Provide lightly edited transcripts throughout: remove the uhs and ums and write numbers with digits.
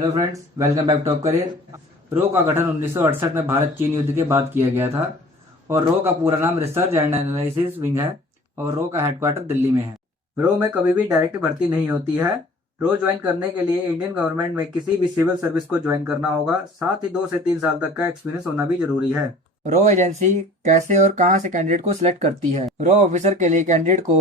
Hello friends, welcome back top career. रो का गठन 1968 में भारत चीन युद्ध के बाद किया गया था और रो का पूरा नाम रिसर्च एंड एनालिसिस विंग है और रो का हेडक्वार्टर दिल्ली में है। रो में कभी भी डायरेक्ट भर्ती नहीं होती है। रो ज्वाइन करने के लिए इंडियन गवर्नमेंट में किसी भी सिविल सर्विस को ज्वाइन करना होगा। साथ ही 2 से 3 साल तक का एक्सपीरियंस होना भी जरूरी है। रो एजेंसी कैसे और कहां से कैंडिडेट को सिलेक्ट करती है? रो ऑफिसर के लिए कैंडिडेट को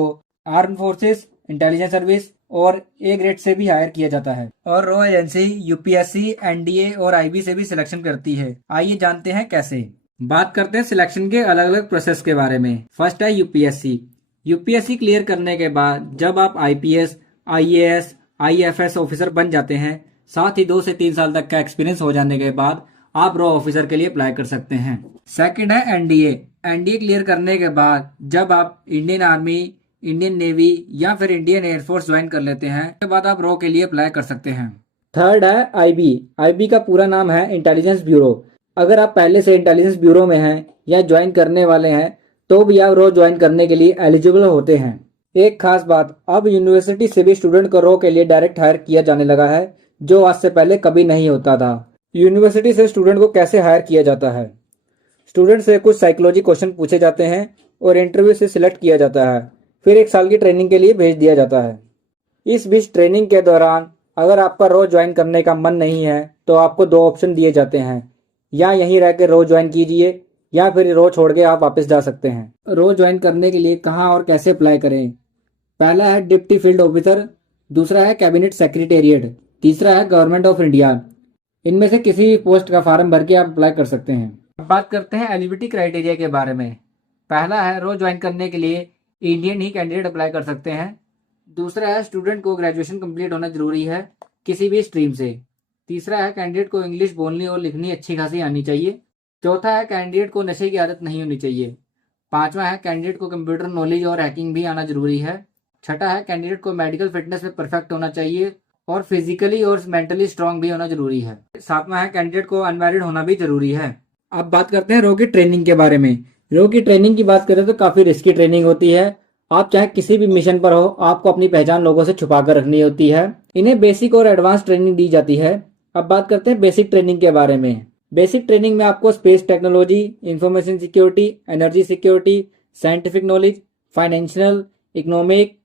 आर्म फोर्सेस, इंटेलिजेंस सर्विस और ए ग्रेड से भी हायर किया जाता है और रो एजेंसी यूपीएससी, एनडीए और आईबी से भी सिलेक्शन करती है। आइए जानते हैं कैसे। बात करते हैं सिलेक्शन के अलग अलग प्रोसेस के बारे में। फर्स्ट है यूपीएससी। यूपीएससी क्लियर करने के बाद जब आप आईपीएस, आईएएस, आईएफएस ऑफिसर बन जाते हैं, साथ ही 2 से 3 साल तक का एक्सपीरियंस हो जाने के बाद आप रो ऑफिसर के लिए अप्लाई कर सकते हैं। सेकंड है एनडीए। एनडीए क्लियर करने के बाद जब आप इंडियन आर्मी, इंडियन नेवी या फिर इंडियन एयरफोर्स ज्वाइन कर लेते हैं, उसके बाद आप रो के लिए अप्लाई कर सकते हैं। थर्ड है आईबी। आईबी का पूरा नाम है इंटेलिजेंस ब्यूरो। अगर आप पहले से इंटेलिजेंस ब्यूरो में हैं या ज्वाइन करने वाले हैं तो भी आप रो ज्वाइन करने के लिए एलिजिबल होते हैं। एक खास बात, अब यूनिवर्सिटी से भी स्टूडेंट को रो के लिए डायरेक्ट हायर किया जाने लगा है, जो आज से पहले कभी नहीं होता था। यूनिवर्सिटी से स्टूडेंट को कैसे हायर किया जाता है? स्टूडेंट से कुछ साइकोलॉजी क्वेश्चन पूछे जाते हैं और इंटरव्यू से सिलेक्ट किया जाता है, फिर 1 साल की ट्रेनिंग के लिए भेज दिया जाता है। इस बीच ट्रेनिंग के दौरान अगर आपका रो ज्वाइन करने का मन नहीं है तो आपको 2 ऑप्शन दिए जाते हैं, या यहीं रह के रो ज्वाइन कीजिए या फिर रो छोड़ के आप वापस जा सकते हैं। रो ज्वाइन करने के लिए कहाँ और कैसे अप्लाई करें? पहला है डिप्टी फील्ड ऑफिसर, दूसरा है कैबिनेट सेक्रेटेरिएट, तीसरा है गवर्नमेंट ऑफ इंडिया। इनमें से किसी भी पोस्ट का फॉर्म भर के आप अप्लाई कर सकते हैं। अब बात करते हैं एलिजिबिलिटी क्राइटेरिया के बारे में। पहला है रो ज्वाइन करने के लिए इंडियन ही कैंडिडेट अप्लाई कर सकते हैं। दूसरा है स्टूडेंट को ग्रेजुएशन कंप्लीट होना जरूरी है किसी भी स्ट्रीम से। तीसरा है कैंडिडेट को इंग्लिश बोलनी और लिखनी अच्छी खासी आनी चाहिए। चौथा है कैंडिडेट को नशे की आदत नहीं होनी चाहिए। पांचवा है कैंडिडेट को कंप्यूटर नॉलेज और हैकिंग भी आना जरूरी है। छठा है कैंडिडेट को मेडिकल फिटनेस में परफेक्ट होना चाहिए और फिजिकली और मेंटली स्ट्रांग भी होना जरूरी है। सातवां है कैंडिडेट को अनमैरिड होना भी जरूरी है। अब बात करते हैं रो की ट्रेनिंग के बारे में। रो की ट्रेनिंग की बात करें तो काफी रिस्की ट्रेनिंग होती है। आप चाहे किसी भी मिशन पर हो, आपको अपनी पहचान लोगों से छुपा कर रखनी होती है। इन्हें बेसिक और एडवांस ट्रेनिंग दी जाती है। अब बात करते हैं बेसिक ट्रेनिंग के बारे में। बेसिक ट्रेनिंग में आपको space technology, information security, energy security, scientific knowledge, financial, economic,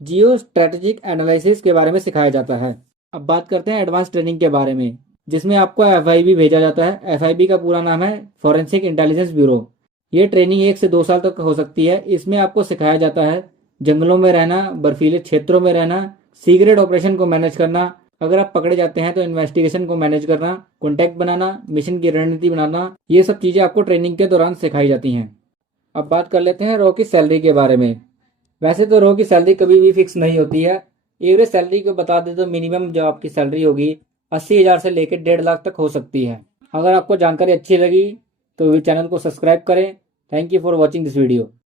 geo strategic analysis के बारे में सिखाया जाता है। अब बात करते हैं एडवांस ट्रेनिंग के बारे में, जिसमें आपको एफआईबी भेजा जाता है। एफआईबी का पूरा नाम है फॉरेंसिक इंटेलिजेंस ब्यूरो। ये ट्रेनिंग 1 से 2 साल तक हो सकती है। इसमें आपको सिखाया जाता है जंगलों में रहना, बर्फीले क्षेत्रों में रहना, सीक्रेट ऑपरेशन को मैनेज करना, अगर आप पकड़े जाते हैं तो इन्वेस्टिगेशन को मैनेज करना, कॉन्टैक्ट बनाना, मिशन की रणनीति बनाना। ये सब चीजें आपको ट्रेनिंग के दौरान सिखाई जाती हैं। अब बात कर लेते हैं रो की सैलरी के बारे में। वैसे तो रो की सैलरी कभी भी फिक्स नहीं होती है। एवरेज सैलरी को बता दें तो मिनिमम जो आपकी सैलरी होगी 80,000 से लेकर 1.5 लाख तक हो सकती है। अगर आपको जानकारी अच्छी लगी तो चैनल को सब्सक्राइब करें। Thank you for watching this video.